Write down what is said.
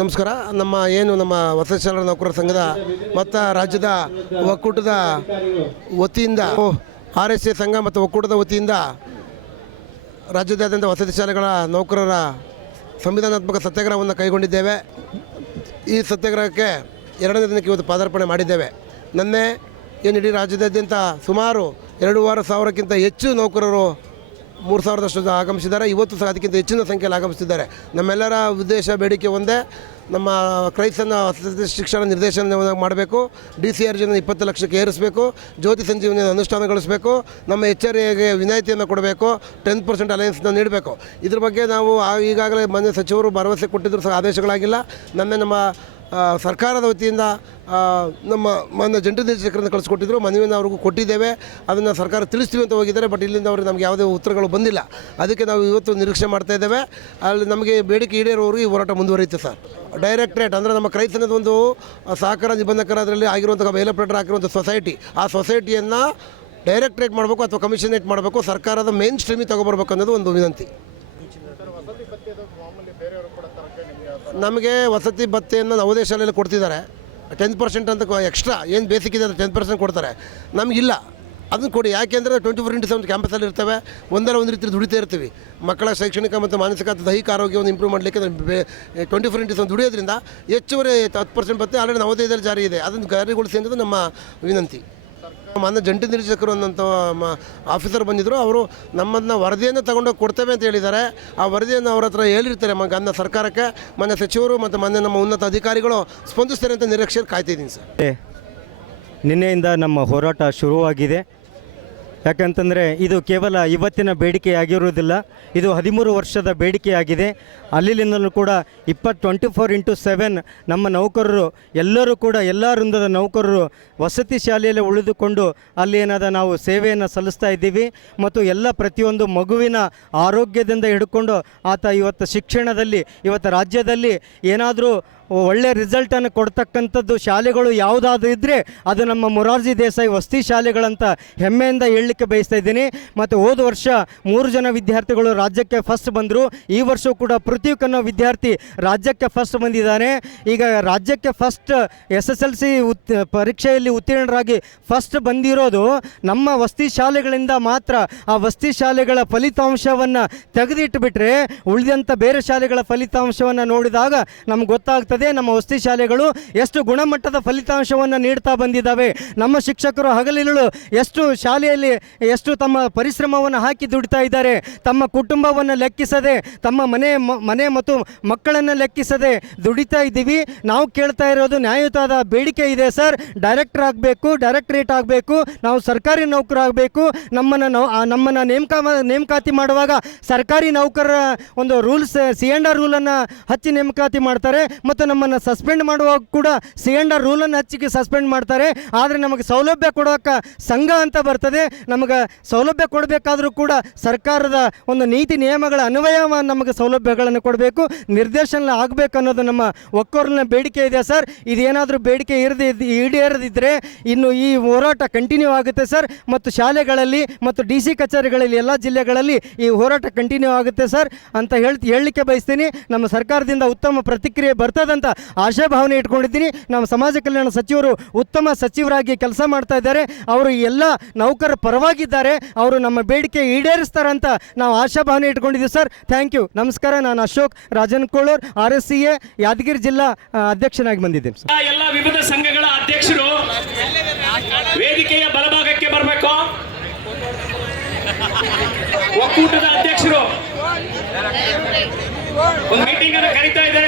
ನಮಸ್ಕಾರ. ನಮ್ಮ ಏನು ನಮ್ಮ ವಸತಿಶಾಲಾ ನೌಕರರ ಸಂಘದ ಮತ್ತು ರಾಜ್ಯದ ಒಕ್ಕೂಟದ ವತಿಯಿಂದ ಆರ್ ಎಸ್ ಎ ಸಂಘ ಮತ್ತು ಒಕ್ಕೂಟದ ವತಿಯಿಂದ ರಾಜ್ಯದಾದ್ಯಂತ ವಸತಿ ಶಾಲೆಗಳ ನೌಕರರ ಸಂವಿಧಾನಾತ್ಮಕ ಸತ್ಯಾಗ್ರಹವನ್ನು ಕೈಗೊಂಡಿದ್ದೇವೆ. ಈ ಸತ್ಯಾಗ್ರಹಕ್ಕೆ ಎರಡನೇ ದಿನಕ್ಕೆ ಇವತ್ತು ಪಾದಾರ್ಪಣೆ ಮಾಡಿದ್ದೇವೆ. ನಿನ್ನೆ ಏನು ಇಡೀ ರಾಜ್ಯದಾದ್ಯಂತ ಸುಮಾರು ಎರಡೂವರೆ ಸಾವಿರಕ್ಕಿಂತ ಹೆಚ್ಚು ನೌಕರರು ಮೂರು ಸಾವಿರದಷ್ಟು ಆಗಮಿಸಿದ್ದಾರೆ. ಇವತ್ತು ಸಹ ಅದಕ್ಕಿಂತ ಹೆಚ್ಚಿನ ಸಂಖ್ಯೆಯಲ್ಲಿ ಆಗಮಿಸಿದ್ದಾರೆ. ನಮ್ಮೆಲ್ಲರ ಉದ್ದೇಶ ಬೇಡಿಕೆ ಒಂದೇ. ನಮ್ಮ ಕ್ರೈಸ್ತನ ಶಿಕ್ಷಣ ನಿರ್ದೇಶನ ಮಾಡಬೇಕು, ಡಿ ಸಿ ಆರ್ ಜಿನ ಇಪ್ಪತ್ತು ಲಕ್ಷಕ್ಕೆ ಏರಿಸಬೇಕು, ಜ್ಯೋತಿ ಸಂಜೀವನ ಅನುಷ್ಠಾನಗೊಳಿಸಬೇಕು, ನಮ್ಮ ಎಚ್ ಆರ್ ಎಗೆ ವಿನಾಯಿತಿಯನ್ನು ಕೊಡಬೇಕು, ಟೆನ್ ಪರ್ಸೆಂಟ್ ಅಲಯನ್ಸ್ನ ನೀಡಬೇಕು. ಇದ್ರ ಬಗ್ಗೆ ನಾವು ಈಗಾಗಲೇ ಮನೆ ಸಚಿವರು ಭರವಸೆ ಕೊಟ್ಟಿದ್ದರೂ ಸಹ ಆದೇಶಗಳಾಗಿಲ್ಲ. ನನ್ನ ನಮ್ಮ ಸರ್ಕಾರದ ವತಿಯಿಂದ ನಮ್ಮ ಮಾನ್ಯ ಜಂಟಿ ನಿರ್ದೇಶಕರನ್ನು ಕಳಿಸ್ಕೊಟ್ಟಿದ್ರು. ಮನವಿಯನ್ನು ಅವ್ರಿಗೂ ಕೊಟ್ಟಿದ್ದೇವೆ. ಅದನ್ನು ಸರ್ಕಾರ ತಿಳಿಸ್ತೀವಿ ಅಂತ ಹೋಗಿದ್ದಾರೆ. ಬಟ್ ಇಲ್ಲಿಂದ ಅವರು ನಮಗೆ ಯಾವುದೇ ಉತ್ತರಗಳು ಬಂದಿಲ್ಲ. ಅದಕ್ಕೆ ನಾವು ಇವತ್ತು ನಿರೀಕ್ಷೆ ಮಾಡ್ತಾ ಇದ್ದೇವೆ. ಅಲ್ಲಿ ನಮಗೆ ಬೇಡಿಕೆ ಈಡೇರೋವರೆಗೂ ಈ ಹೋರಾಟ ಮುಂದುವರಿಯುತ್ತೆ ಸರ್. ಡೈರೆಕ್ಟ್ರೇಟ್ ಅಂದರೆ ನಮ್ಮ ಕ್ರೈಸ್ತನದ ಒಂದು ಸಹಕಾರ ನಿಬಂಧಕರ ಅದರಲ್ಲಿ ಆಗಿರುವಂಥ ವೇಲಪ್ರೇಟರ್ ಆಗಿರುವಂಥ ಸೊಸೈಟಿ. ಆ ಸೊಸೈಟಿಯನ್ನು ಡೈರೆಕ್ಟ್ರೇಟ್ ಮಾಡಬೇಕು ಅಥವಾ ಕಮಿಷನೇಟ್ ಮಾಡಬೇಕು, ಸರ್ಕಾರದ ಮೇನ್ ಸ್ಟ್ರೀಮಿಗೆ ತಗೊಬರ್ಬೇಕು ಅನ್ನೋದು ಒಂದು ವಿನಂತಿ. ನಮಗೆ ವಸತಿ ಭತ್ತೆಯನ್ನು ನವೋದಯ ಶಾಲೆಯಲ್ಲಿ ಕೊಡ್ತಿದ್ದಾರೆ. ಟೆನ್ ಪರ್ಸೆಂಟ್ ಅಂತ ಎಕ್ಸ್ಟ್ರಾ, ಏನು ಬೇಸಿಕ್ ಇದೆ ಅದು ಟೆನ್ ಪರ್ಸೆಂಟ್ ಕೊಡ್ತಾರೆ. ನಮಗಿಲ್ಲ. ಅದನ್ನು ಕೊಡಿ. ಯಾಕೆಂದರೆ ಟ್ವೆಂಟಿ ಫೋರ್ ಇಂಟು ಸೆವೆನ್ ಕ್ಯಾಂಪಸಲ್ಲಿ ಇರ್ತವೆ. ಒಂದಲ್ಲ ಒಂದು ರೀತಿ ದುಡಿತಾ ಇರ್ತೀವಿ. ಮಕ್ಕಳ ಶೈಕ್ಷಣಿಕ ಮತ್ತು ಮಾನಸಿಕ ದೈಹಿಕ ಆರೋಗ್ಯವನ್ನು ಇಂಪ್ರೂವ್ ಮಾಡಲಿಕ್ಕೆ ಟ್ವೆಂಟಿ ಫೋರ್ ಇಂಟು ಸೆವೆನ್ ದುಡಿಯೋದ್ರಿಂದ ಹೆಚ್ಚುವರಿ ಹತ್ತು ಪರ್ಸೆಂಟ್ ಭತ್ಯೆ ಆಲ್ರೆಡಿ ನವೋದಯದಲ್ಲಿ ಜಾರಿ ಇದೆ. ಅದನ್ನು ಜಾರಿಗೊಳಿಸಿ ಅನ್ನೋದು ನಮ್ಮ ವಿನಂತಿ. ಮಾನ್ಯ ಜಂಟಿ ನಿರ್ದೇಶಕರು ಅನ್ನೋಂಥ ಆಫೀಸರ್ ಬಂದಿದ್ದರು ಅವರು ನಮ್ಮನ್ನು ವರದಿಯನ್ನು ತಗೊಂಡೋಗಿ ಕೊಡ್ತೇವೆ ಅಂತ ಹೇಳಿದ್ದಾರೆ. ಆ ವರದಿಯನ್ನು ಅವ್ರ ಹತ್ರ ಹೇಳಿರ್ತಾರೆ. ಮ ಗನ್ನ ಸರ್ಕಾರಕ್ಕೆ, ಮಾನ್ಯ ಸಚಿವರು ಮತ್ತು ಮಾನ್ಯ ನಮ್ಮ ಉನ್ನತ ಅಧಿಕಾರಿಗಳು ಸ್ಪಂದಿಸ್ತಾರೆ ಅಂತ ನಿರೀಕ್ಷೆಯಲ್ಲಿ ಕಾಯ್ತಿದ್ದೀನಿ ಸರ್. ನಿನ್ನೆಯಿಂದ ನಮ್ಮ ಹೋರಾಟ ಶುರುವಾಗಿದೆ. ಯಾಕಂತಂದರೆ ಇದು ಕೇವಲ ಇವತ್ತಿನ ಬೇಡಿಕೆಯಾಗಿರುವುದಿಲ್ಲ ಇದು ಹದಿಮೂರು ವರ್ಷದ ಬೇಡಿಕೆಯಾಗಿದೆ ಅಲ್ಲಿಂದಲೂ ಕೂಡ ಇಪ್ಪತ್ತು ಟ್ವೆಂಟಿ ಫೋರ್ ಇಂಟು ಸೆವೆನ್ ನಮ್ಮ ನೌಕರರು, ಎಲ್ಲರೂ ಕೂಡ ಎಲ್ಲ ವೃಂದದ ನೌಕರರು ವಸತಿ ಶಾಲೆಯಲ್ಲಿ ಉಳಿದುಕೊಂಡು ಅಲ್ಲಿ ಏನಾದ ನಾವು ಸೇವೆಯನ್ನು ಸಲ್ಲಿಸ್ತಾ ಇದ್ದೀವಿ. ಮತ್ತು ಎಲ್ಲ ಪ್ರತಿಯೊಂದು ಮಗುವಿನ ಆರೋಗ್ಯದಿಂದ ಹಿಡ್ಕೊಂಡು ಆತ ಇವತ್ತು ಶಿಕ್ಷಣದಲ್ಲಿ, ಇವತ್ತು ರಾಜ್ಯದಲ್ಲಿ ಏನಾದರೂ ಒಳ್ಳೆಯ ರಿಸಲ್ಟನ್ನು ಕೊಡ್ತಕ್ಕಂಥದ್ದು ಶಾಲೆಗಳು ಯಾವುದಾದ್ರೂ ಇದ್ದರೆ ಅದು ನಮ್ಮ ಮೊರಾರ್ಜಿ ದೇಸಾಯಿ ವಸತಿ ಶಾಲೆಗಳಂತ ಹೆಮ್ಮೆಯಿಂದ ಹೇಳಲಿಕ್ಕೆ ಬಯಸ್ತಾ ಇದ್ದೀನಿ. ಮತ್ತು ಹೋದ ವರ್ಷ ಮೂರು ಜನ ವಿದ್ಯಾರ್ಥಿಗಳು ರಾಜ್ಯಕ್ಕೆ ಫಸ್ಟ್ ಬಂದರು. ಈ ವರ್ಷವೂ ಕೂಡ ಪೃಥ್ವಿಕ್ ಅನ್ನೋ ವಿದ್ಯಾರ್ಥಿ ರಾಜ್ಯಕ್ಕೆ ಫಸ್ಟ್ ಬಂದಿದ್ದಾನೆ. ಈಗ ರಾಜ್ಯಕ್ಕೆ first S S L C ಉತ್, ಪರೀಕ್ಷೆಯಲ್ಲಿ ಉತ್ತೀರ್ಣರಾಗಿ ಫಸ್ಟ್ ಬಂದಿರೋದು ನಮ್ಮ ವಸತಿ ಶಾಲೆಗಳಿಂದ ಮಾತ್ರ. ಆ ವಸತಿ ಶಾಲೆಗಳ ಫಲಿತಾಂಶವನ್ನು ತೆಗೆದಿಟ್ಟುಬಿಟ್ರೆ ಉಳಿದಂಥ ಬೇರೆ ಶಾಲೆಗಳ ಫಲಿತಾಂಶವನ್ನು ನೋಡಿದಾಗ ನಮ್ಗೆ ಗೊತ್ತಾಗ್ತದೆ. ನಮ್ಮ ವಸತಿ ಶಾಲೆಗಳು ಎಷ್ಟು ಗುಣಮಟ್ಟದ ಫಲಿತಾಂಶವನ್ನು ನೀಡ್ತಾ ಬಂದಿದ್ದಾವೆ. ನಮ್ಮ ಶಿಕ್ಷಕರು ಹಗಲಿರುಳು ಎಷ್ಟು ಶಾಲೆಯಲ್ಲಿ ಎಷ್ಟು ತಮ್ಮ ಪರಿಶ್ರಮವನ್ನು ಹಾಕಿ ದುಡಿತಾ ಇದ್ದಾರೆ. ತಮ್ಮ ಕುಟುಂಬವನ್ನು ಲೆಕ್ಕಿಸದೆ, ತಮ್ಮ ಮನೆ ಮನೆ ಮತ್ತು ಮಕ್ಕಳನ್ನು ಲೆಕ್ಕಿಸದೆ ದುಡಿತಾ ಇದ್ದೀವಿ. ನಾವು ಕೇಳ್ತಾ ಇರೋದು ನ್ಯಾಯಯುತವಾದ ಬೇಡಿಕೆ ಇದೆ ಸರ್. ಡೈರೆಕ್ಟರ್ ಆಗಬೇಕು, ಡೈರೆಕ್ಟ್ರೇಟ್ ಆಗಬೇಕು, ನಾವು ಸರ್ಕಾರಿ ನೌಕರಾಗಬೇಕು. ನಮ್ಮನ್ನು ನೌ ನಮ್ಮನ್ನು ನೇಮಕ ನೇಮಕಾತಿ ಮಾಡುವಾಗ ಸರ್ಕಾರಿ ನೌಕರರ ಒಂದು ರೂಲ್ಸ್, ಸಿ ಆರ್ ರೂಲನ್ನು ಹಚ್ಚಿ ನೇಮಕಾತಿ ಮಾಡ್ತಾರೆ. ಮತ್ತು ನಮ್ಮನ್ನು ಸಸ್ಪೆಂಡ್ ಮಾಡುವಾಗ ಕೂಡ ಸಿ ಆರ್ ರೂಲನ್ನು ಹಚ್ಚಿಗೆ ಸಸ್ಪೆಂಡ್ ಮಾಡ್ತಾರೆ. ಆದರೆ ನಮಗೆ ಸೌಲಭ್ಯ ಕೊಡೋಕೆ ಸಂಘ ಅಂತ ಬರ್ತದೆ. ನಮಗೆ ಸೌಲಭ್ಯ ಕೊಡಬೇಕಾದರೂ ಕೂಡ ಸರ್ಕಾರದ ಒಂದು ನೀತಿ ನಿಯಮಗಳ ಅನ್ವಯ ನಮಗೆ ಸೌಲಭ್ಯಗಳನ್ನು ಕೊಡಬೇಕು. ನಿರ್ದೇಶನ ಆಗಬೇಕು ಅನ್ನೋದು ನಮ್ಮ ಒಕ್ಕೋರ್ನ ಬೇಡಿಕೆ ಇದೆ ಸರ್. ಇದೇನಾದರೂ ಬೇಡಿಕೆ ಇರದಿ ಈಡೇರದಿದ್ದರೆ ಇನ್ನು ಈ ಹೋರಾಟ ಕಂಟಿನ್ಯೂ ಆಗುತ್ತೆ ಸರ್. ಮತ್ತು ಶಾಲೆಗಳಲ್ಲಿ ಮತ್ತು ಡಿ ಸಿ ಕಚೇರಿಗಳಲ್ಲಿ, ಎಲ್ಲ ಜಿಲ್ಲೆಗಳಲ್ಲಿ ಈ ಹೋರಾಟ ಕಂಟಿನ್ಯೂ ಆಗುತ್ತೆ ಸರ್ ಅಂತ ಹೇಳಿ ಹೇಳಲಿಕ್ಕೆ ಬಯಸ್ತೀನಿ. ನಮ್ಮ ಸರ್ಕಾರದಿಂದ ಉತ್ತಮ ಪ್ರತಿಕ್ರಿಯೆ ಬರ್ತದಂತ ಆಶಾಭಾವನೆ ಇಟ್ಕೊಂಡಿದ್ದೀನಿ. ನಮ್ಮ ಸಮಾಜ ಕಲ್ಯಾಣ ಸಚಿವರು ಉತ್ತಮ ಸಚಿವರಾಗಿ ಕೆಲಸ ಮಾಡ್ತಾ ಇದ್ದಾರೆ. ಅವರು ಎಲ್ಲ ನೌಕರ ಪರವಾಗಿದ್ದಾರೆ. ಅವರು ನಮ್ಮ ಬೇಡಿಕೆ ಈಡೇರಿಸ್ತಾರಂತ ನಾವು ಆಶಾಭಾವನೆ ಇಟ್ಕೊಂಡಿದ್ದೀವಿ ಸರ್. ಥ್ಯಾಂಕ್ ಯು ನಮಸ್ಕಾರ. ನಾನು Ashok Rajan Kolur R S C A Yadgiri ಜಿಲ್ಲಾ ಅಧ್ಯಕ್ಷನಾಗಿ ಬಂದಿದ್ದೀನಿ ಸರ್. ಎಲ್ಲ ವಿವಿಧ ಸಂಘಗಳ ಅಧ್ಯಕ್ಷರು ವೇದಿಕೆಯ ಬಲಭಾಗಕ್ಕೆ ಬರಬೇಕು. ಒಕ್ಕೂಟದ ಅಧ್ಯಕ್ಷರು. ಒಂದು ಮೀಟಿಂಗ್ ಅನ್ನು ಕರೀತಾ ಇದ್ದಾರೆ